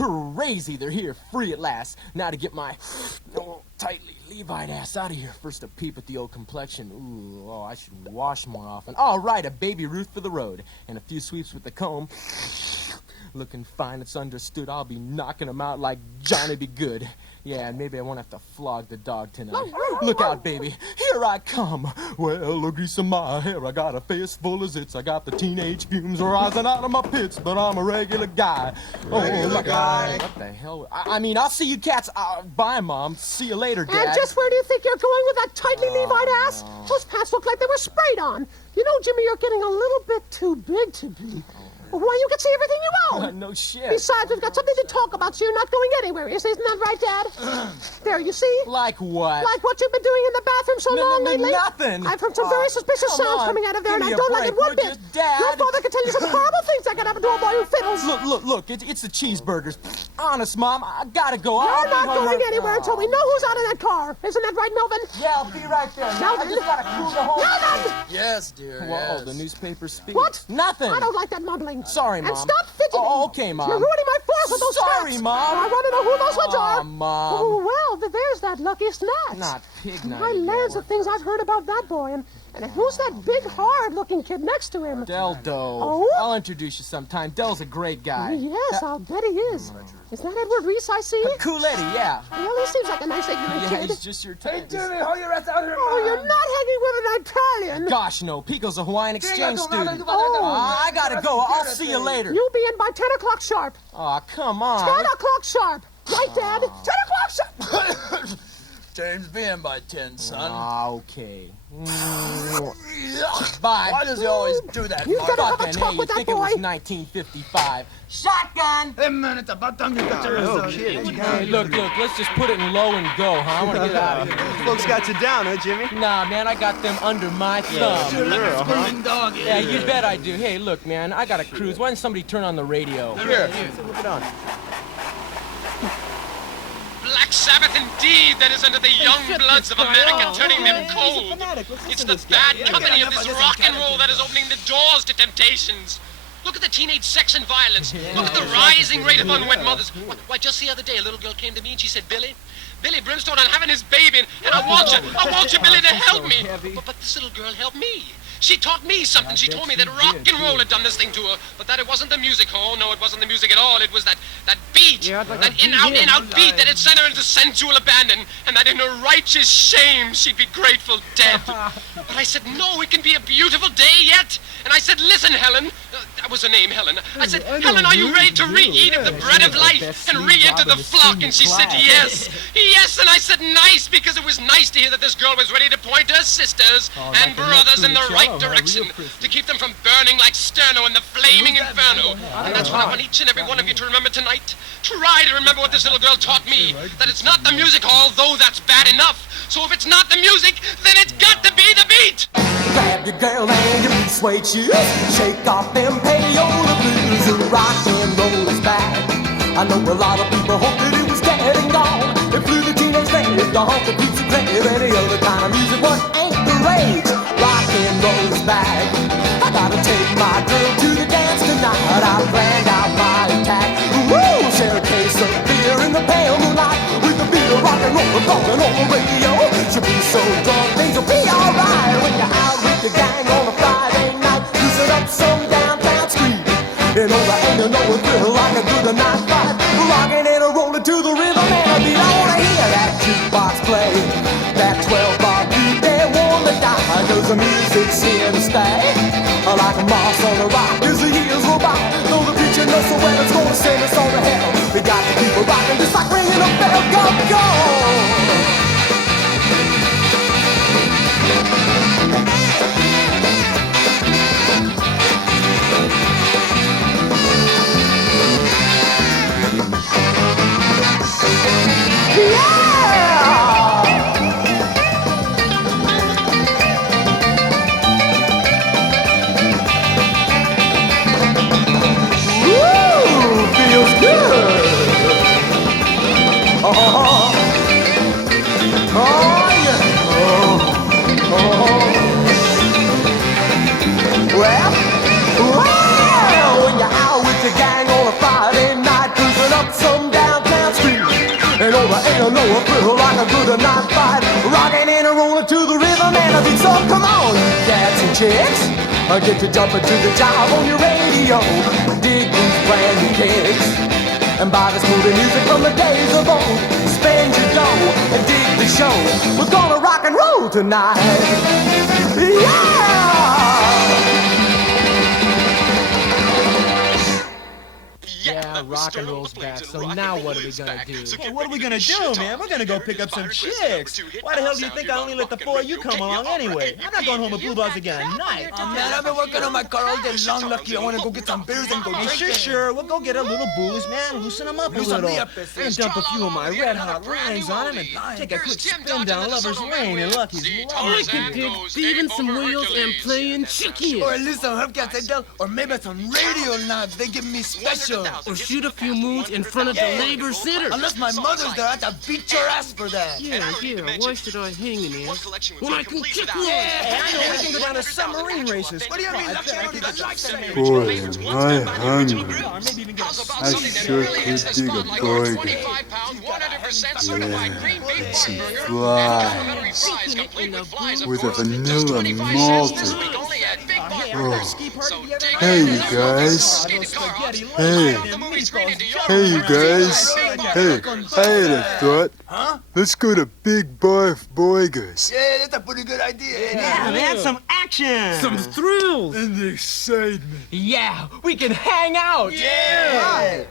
crazy. They're here, free at last. Now to get my tightly Levite ass out of here. First a peep at the old complexion. Ooh, I should wash more often. All right, a Baby Ruth for the road. And a few sweeps with the comb. Looking fine, it's understood. I'll be knocking them out like Johnny Be Good. Yeah, and maybe I won't have to flog the dog tonight. Look out, baby. Here I come. Well, a grease in my hair. I got a face full of zits. I got the teenage fumes rising out of my pits, but I'm a regular guy. Regular guy. What the hell? I mean, I'll see you cats. Bye, Mom. See you later, Dad. And just where do you think you're going with that tightly Levite ass? Those pants look like they were sprayed on. You know, Jimmy, you're getting a little bit too big to be. Why, you can see everything you own. No shit. Besides, we've got something to talk about, so you're not going anywhere. Isn't that right, Dad? There, you see? Like what? Like what you've been doing in the bathroom so long lately? Nothing. I've heard some very suspicious sounds coming out of there, and I don't like it one bit. Dad. Your father can tell you some horrible things that can happen to a boy who fiddles. Look, it's the cheeseburgers. Honest, Mom, I gotta go. You're not going anywhere until we know who's out of that car. Isn't that right, Melvin? Yeah, I'll be right there. Melvin. I just gotta cool the whole... Melvin! Yes, dear, Whoa, yes. the newspaper speaks. What? Nothing. I don't like that mumbling. Sorry, Mom. And stop fidgeting. Oh, okay, Mom. You're ruining my floor with those Sorry, hats. Mom. I want to know who those ones are. Mom. Oh, well, there's that Lucky Snatch. Not pig night. My lands of things I've heard about that boy. And who's that big, hard-looking kid next to him? Dell Deaux. Oh? I'll introduce you sometime. Dell's a great guy. Yes, I'll bet he is. Is that Edward Reese I see? Cool Eddie, yeah. Well, he seems like a nice, ignorant Yeah, kid. he's just your type. hold your ass out here. Oh, you're not hanging with an Italian. Gosh, no. Pico's a Hawaiian exchange student. Oh. I gotta go. I'll see you later. You'll be in by 10 o'clock sharp. Aw, come on. 10 o'clock sharp. Right, Dad? 10 o'clock sharp. James, be in by 10, son. Okay. Bye. Why does he always do that, You better have a Fucking talk hey, with you that think it was boy. 1955. Shotgun! Hey, look, let's just put it in low and go, huh? I want to get out of here. Folks got you down, huh, Jimmy? Nah, man, I got them under my thumb. Dog. Yeah, you bet I do. Hey, look, man, I got a cruise. Why doesn't somebody turn on the radio? Here. Look it on. Black Sabbath indeed, that is under the young bloods of America, turning them cold. It's the bad company of this rock and roll that is opening the doors to temptations. Look at the teenage sex and violence. Look at the rising rate of unwed mothers. Why, just the other day, a little girl came to me and she said, Billy Brimstone, I'm having his baby, and I want you, Billy, to help me. But this little girl helped me. She taught me something. She told me that rock and roll had done this thing to her, but that it wasn't the music. Oh, no, it wasn't the music at all. It was that beat, that in-out beat that had sent her into sensual abandon, and that in her righteous shame she'd be grateful dead. But I said, no, it can be a beautiful day yet. And I said, listen, Helen. That was her name, Helen. I said, Helen, are you ready to re-eat of the bread of life and re-enter the flock? And she said, yes. Yes, and I said, nice, because it was nice to hear that this girl was ready to point her sisters and brothers in the right direction, to keep them from burning like Sterno in the flaming inferno. And that's what I want each and every one of you to remember tonight. Try to remember what this little girl taught me, that it's not the music, although that's bad enough. So if it's not the music, then it's got to be the beat. Grab your girl and your suede shoes. Shake off them payola blues. And rock and roll is back. I know a lot of people hope that it was dead and gone. It flew the teenage rave, the honky pizza crave, any other kind of music. What ain't the rage? Rock and roll is back. I gotta take my girl to the dance tonight. I planned out my attack. Woo! Share a case of beer in the pale moonlight with the beat of rock and roll bumping on the radio. She'll be so drunk, things will be alright when you're out with the gang on a Friday night. Loosen up some downtown street. And over ain't no thrill like a good night fight. Rocking and rolling to the rhythm and a beat. I wanna hear that jukebox play. That 12-bar beat, they wanna die. Cause the music's here to stay. Like a moss on a rock as the years roll by. Though the preacher knows so well it's gonna send us all to hell. We got to keep it rocking just like ringing a bell. Go, go! Well, when you're out with your gang on a Friday night, cruising up some you know a thrill like a good night fight. Rocking and a rolling to the rhythm and a beat. So come on, cats and chicks, get to jumping to the jive on your radio. Dig these brand new kicks, and buy the smooth music from the days of old. Spend your dough and dig the show. We're gonna rock and roll tonight. Yeah, rock and roll's back, so now what are we gonna do? Hey, what are we gonna do, man? We're gonna go pick up some chicks. Why the hell do you think I only let the four of you come along anyway? I'm not going home with blue balls again at night. Oh, man, I've been working on my car all day long, Lucky. I want to go get some beers and go drinking. Sure. We'll go get a little booze, man. Loosen them up a little. And dump a few of my red-hot lines on him and take a quick spin down Lover's Lane in Lucky's I could dig thieving some wheels and playing chicken. Or at least some hubcaps, eh, Dell? Or maybe some radio knobs. They give me special. Or shoot a few moons in front of the Labor Center. Unless my mother's there, I have to beat your ass for that. Yeah, why should I hang in there when I can kick one? Hey, I know we can go down to submarine races. What do you mean? Lucky? Boy, am I hungry. I sure could dig a burger. Yeah, some fries with a vanilla malted. Oh. Hey, you guys. Hey. Hey, you guys. Hey, I had a thought. Huh? Let's go to Big Bar Boigers. Yeah, that's a pretty good idea. Yeah, man, some action. Some thrills. And the excitement. Yeah, we can hang out. Yeah.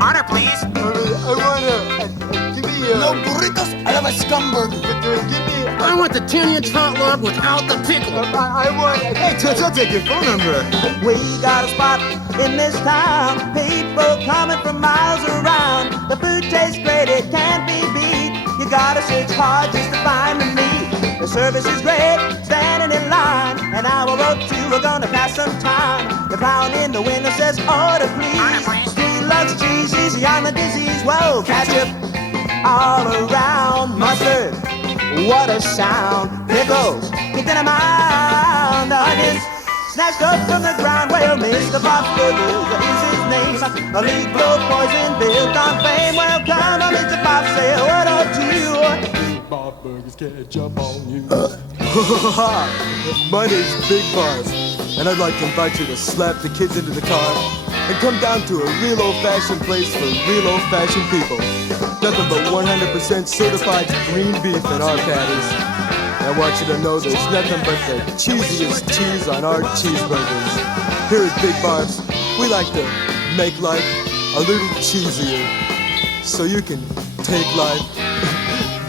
Order, please. I wanna give me No burritos, I have a scumburger. give me. I want the 10-inch hot log without the pickle. I want. Hey, Toots, I'll take your phone number. We got a spot in this town. People coming from miles around. The food tastes great, it can't be beat. You gotta search hard just to find the meat. The service is great, standing in line. An hour or two, we're gonna pass some time. The clown in the window says, order please. He loves cheese, easy on the disease. Whoa, ketchup all around. Mustard, what a sound. Pickles, keep in mind. Onions, snatched up from the ground. Well, Mr. Bob's Burgers is his name. A lead blow poison built on fame. Well, come on, Mr. Bob, say a word or two. Bob Burgers can't jump on you. My name's Big Bob, and I'd like to invite you to slap the kids into the car and come down to a real old-fashioned place for real old-fashioned people. Nothing but 100% certified green beef in our patties. I want you to know there's nothing but the cheesiest cheese on our cheeseburgers. Here at Big Barb's, we like to make life a little cheesier so you can take life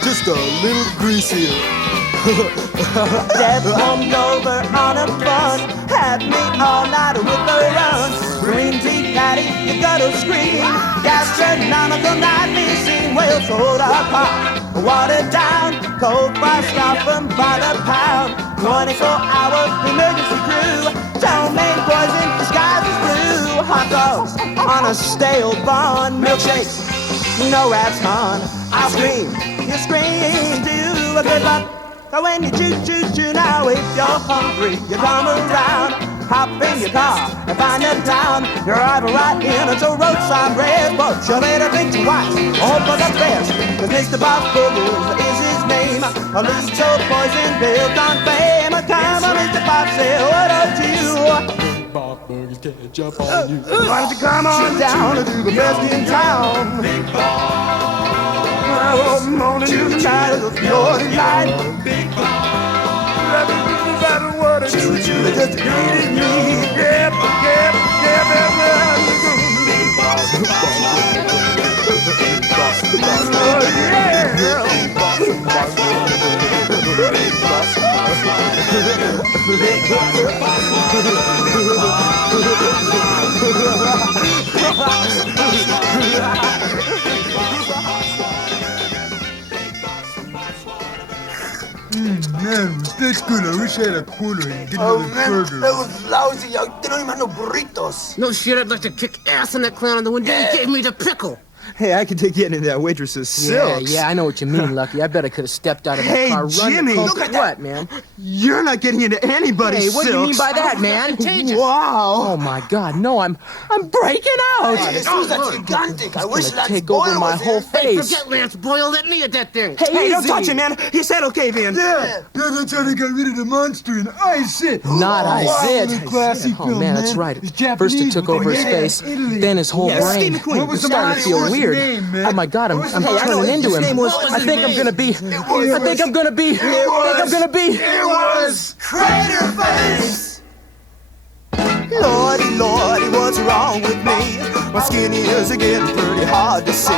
just a little greasier. Dad pumped over on a bun, had me all night with a run. Green tea patty, you gotta scream. Gastronomical nightly scene. Well, soda pop, watered down, cold fries from by the pound. 24-hour emergency crew. Don't make poison, disguise as blue. Hot dogs on a stale bun. Milkshakes, no rats on. I'll scream, you scream too. Good luck. So when you choo now, if you're hungry, you come around. Hop in your car and find a town. Drive right in it's a roadside bread. But you better think twice, hope for the best. Cause Mr. Bob Burgers is his name. A little poison built on fame. Come on, Mr. Bob, say what up to you. Bob Burgers can't jump on you. Why don't you come on down to do the best in town? Big Bob. Morning to the night is a pure delight. Big Bob. Let me do the battle what it is. They just greeted me. Yeah. Big Bob. Oh, yeah. Man, was that good? I wish I had a quarter and get Oh, another man, burger. that was lousy. They don't even have no burritos. No shit, I'd like to kick ass in that clown in the window. He gave me the pickle. Hey, I could take getting into that waitress's silks. Yeah, I know what you mean, Lucky. I bet I could have stepped out of that Hey, car Jimmy, running. look at what, man? You're not getting into anybody's Hey, what do you mean by that, man? Wow. Oh my God, no! I'm breaking out. Jesus, that's gigantic. I wish Lance Take Boyle over my was whole here. face. Forget Lance Boyle. Let me at that thing. Hey, don't easy. touch him, man. He said okay, Vin. Yeah, that's how they got rid of the monster in Ice It. Not What a Ice It. classy Oh film, man, that's right. First it took over his face, then his whole Yeah, brain. Steve McQueen. It was starting to feel What's his weird. name, man? Oh my God, I'm I know, turning into his him. name was- I think I'm gonna be. I think I'm gonna be. It was Crater Face. Lordy, Lordy, what's wrong with me? My skinny ears are getting pretty hard to see.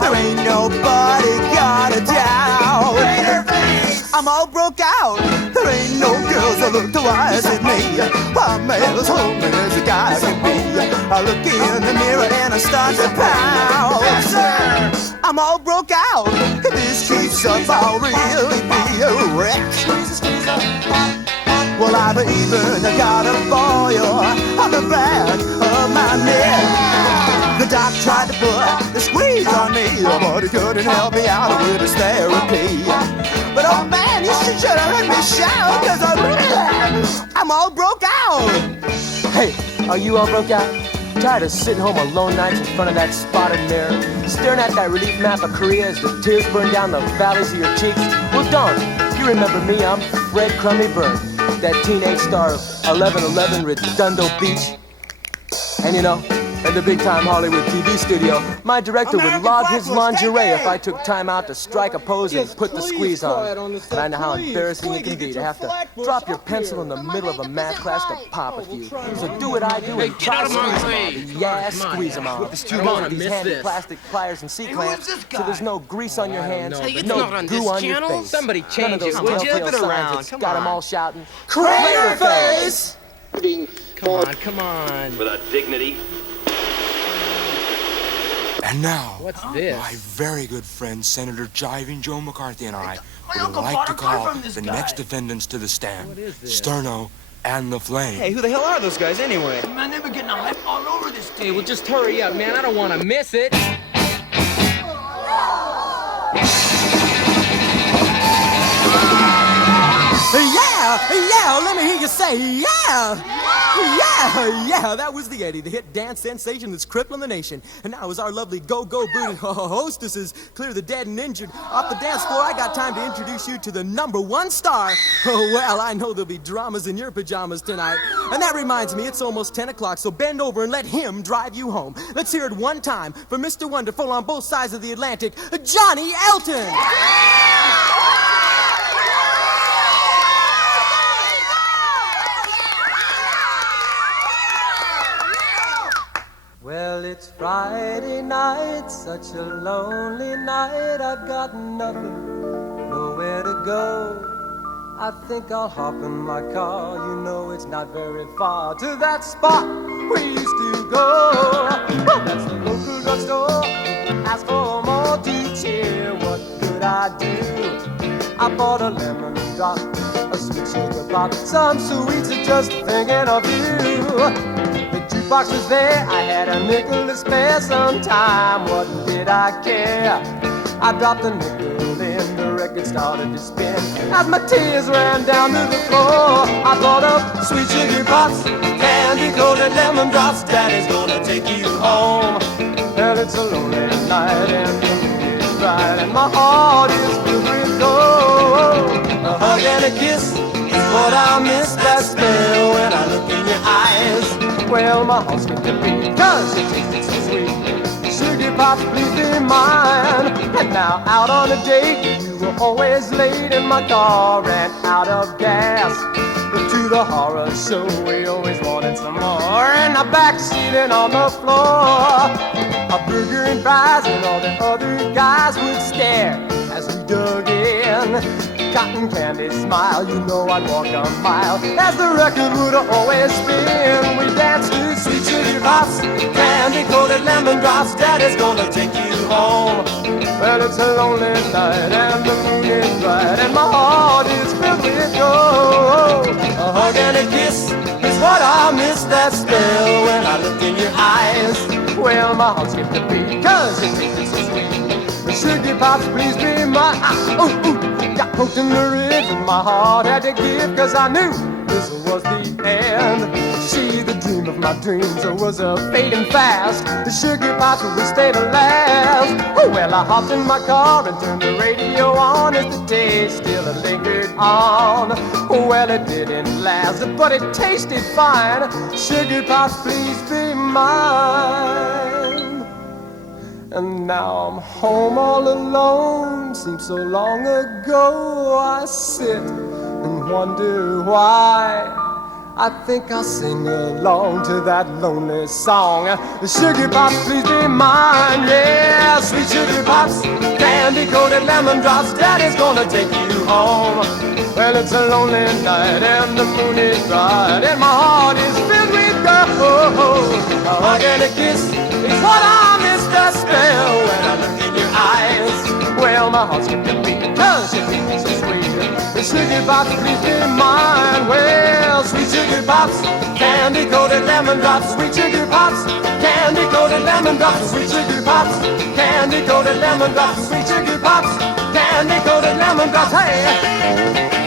There ain't nobody got a doubt. Crater Face. I'm all broke out. There ain't no girls that look twice at me. I'm as homely as a guy can be. I look in the mirror and I start to pout. Yes, sir. I'm all broke out. If this keeps up, I'll really be a wreck. Well, I've even got a boil on the back of my neck. The doc tried to put the squeeze on me, but he couldn't help me out with his therapy. But oh man, you should have heard me shout, cause I'm all broke out. Hey, are you all broke out? Tired of sitting home alone nights in front of that spotted mirror, staring at that relief map of Korea as the tears burn down the valleys of your cheeks? Well, don't. You remember me, I'm Fred Crummy Byrne, that teenage star of 1111 Redondo Beach. And you know, in the big-time Hollywood TV studio, my director would log his lingerie if I took time out to strike a pose and put the squeeze on. And I know how embarrassing it can be to have to drop your pencil in the middle of a math class to pop a few. So do what I do and try to squeeze them all. Yeah, squeeze them all. I don't wanna These miss handy this. plastic pliers and C-clamps, so there's no grease on your hands, Hey, it's no not on goo this on your channel. face. Somebody None change of those it, would you? telltale Flip it around, signs that's come got them on. all shouting, Crater Face. Come on. Without dignity. And now, What's this? my very good friend Senator Jiving Joe McCarthy and I would Uncle like to bought a car call from this the guy. next defendants to the stand. What is this? Sterno and the Flames. Hey, who the hell are those guys anyway? Man, they were getting a hype all over this Hey, thing. well, just hurry up, man. I don't want to miss it. Yeah, let me hear you say, yeah, that was the Eddie, the hit dance sensation that's crippling the nation. And now as our lovely go-go booted hostesses clear the dead and injured off the dance floor, I got time to introduce you to the #1 star. Oh, well, I know there'll be dramas in your pajamas tonight. And that reminds me, it's almost 10 o'clock, so bend over and let him drive you home. Let's hear it one time for Mr. Wonderful on both sides of the Atlantic, Johnny Elton. Well, it's Friday night, such a lonely night. I've got nothing, nowhere to go. I think I'll hop in my car. You know it's not very far to that spot we used to go. Oh, that's the local drugstore. Ask for more to cheer. What could I do? I bought a lemon drop, a sweet sugar pop, some sweets, just thinking of you. The jukebox was there, I had a nickel to spare. Sometime, what did I care? I dropped the nickel in, the record started to spin. As my tears ran down to the floor, I bought up sweet sugar pops, candy coated lemon drops. Daddy's gonna take you home. Well, it's a lonely night and the moon is bright, and my heart is filled with gold. A hug and a kiss is what I miss, that spell when I look in your eyes. Well, my heart's skipping a beat, 'cause it tasted so sweet. Sugar pops, please be mine. And now out on a date, you were always late, and my car ran out of gas. But to the horror show, we always wanted some more. And I backseating on the floor, a burger and fries, and all the other guys would stare as we dug in. Cotton candy smile, you know I'd walk a mile as the record would always spin. We danced to sweet sugar pops, candy coated lemon drops. Daddy's gonna take you home. Well, it's a lonely night and the moon is bright, and my heart is filled with gold. A hug and a kiss is what I miss, that spell when I look in your eyes. Well, my heart skipped a beat, 'cause it tasted so sweet. The sugar pops, please be mine. Got poked in the ribs and my heart had to give, 'cause I knew this was the end. She, the dream of my dreams, was fading fast. The sugar pops would stay to last. Well, I hopped in my car and turned the radio on as the taste still lingered on. Well, it didn't last, but it tasted fine. Sugar pops, please be mine. And now I'm home all alone. Seems so long ago. I sit and wonder why. I think I'll sing along to that lonely song. The sugar pops, please be mine. Yeah, sweet sugar pops, candy-coated lemon drops. Daddy's gonna take you home. Well, it's a lonely night and the moon is bright and my heart is filled with gold. A hug and a kiss is what I miss the spell when I look in your eyes. Well, my heart's skipped a beat, 'cause your feeling's so sweet. The sugar pops, please be mine. Well, sweet sugar pops, candy-coated lemon drops. Sweet sugar pops, candy-coated lemon drops. Sweet sugar pops, candy-coated lemon drops. Sweet sugar pops, candy-coated lemon drops. Hey!